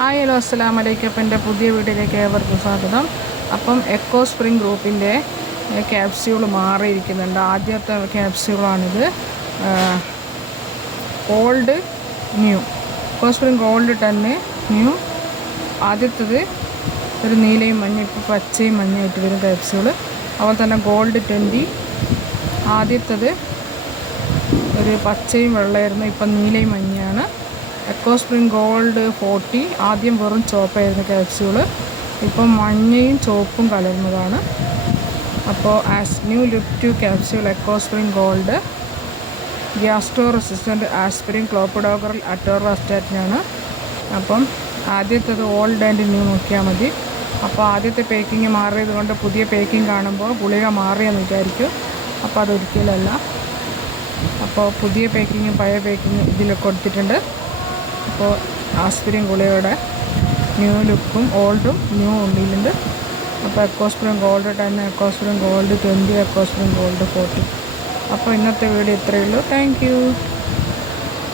Hello അസ്സലാമു അലൈക്കും. അപ്പം എൻ്റെ പുതിയ വീഡിയോയിലേക്ക് ഏവർക്കും സ്വാഗതം. അപ്പം എക്കോ സ്പ്രിംഗ് ഗ്രൂപ്പിൻ്റെ ക്യാപ്സ്യൂൾ മാറിയിരിക്കുന്നുണ്ട്. ആദ്യത്തെ ക്യാപ്സ്യൂളാണിത്. Old new Ecosprin old 10 new. ആദ്യത്തേത് ഒരു നീലയും മഞ്ഞ, ഇപ്പോൾ പച്ചയും മഞ്ഞയായിട്ട് വരും ക്യാപ്സ്യൂള്. അതുപോലെ തന്നെ ഗോൾഡ് 20. ആദ്യത്തേത് ഒരു പച്ചയും വെള്ളയായിരുന്നു, ഇപ്പം നീലയും മഞ്ഞയാണ്. Echo spring gold 40. ആദ്യം വെറും ചുവപ്പായിരുന്നു ക്യാപ്സ്യൂള്, ഇപ്പം മഞ്ഞയും ചുവപ്പും കലർന്നതാണ്. അപ്പോൾ new look two capsule echo spring gold gastro resistant aspirin clopidogrel അറ്റോർവാസ്റ്റാറ്റിനാണ്. അപ്പം ആദ്യത്തേത് ഓൾഡ് ആൻഡ് ന്യൂ നോക്കിയാൽ മതി. അപ്പോൾ ആദ്യത്തെ പേക്കിങ് മാറിയത് കൊണ്ട് പുതിയ പേക്കിങ് കാണുമ്പോൾ ഗുളിക മാറിയെന്ന് വിചാരിക്കും. അപ്പോൾ അതൊരിക്കലല്ല. അപ്പോൾ പുതിയ പേക്കിങ്ങും പഴയ പേക്കിങ്ങും ഇതിൽ കൊടുത്തിട്ടുണ്ട്. അപ്പോൾ ആസ്പിരിൻ ഗുളികയുടെ ന്യൂ ലുക്കും ഓൾഡും ന്യൂ ഉള്ളിലുണ്ട്. അപ്പോൾ echo spring gold 10, echo spring gold 20, echo spring gold 40. അപ്പോൾ ഇന്നത്തെ വീഡിയോ ഇത്രയേ ഉള്ളൂ. Thank U.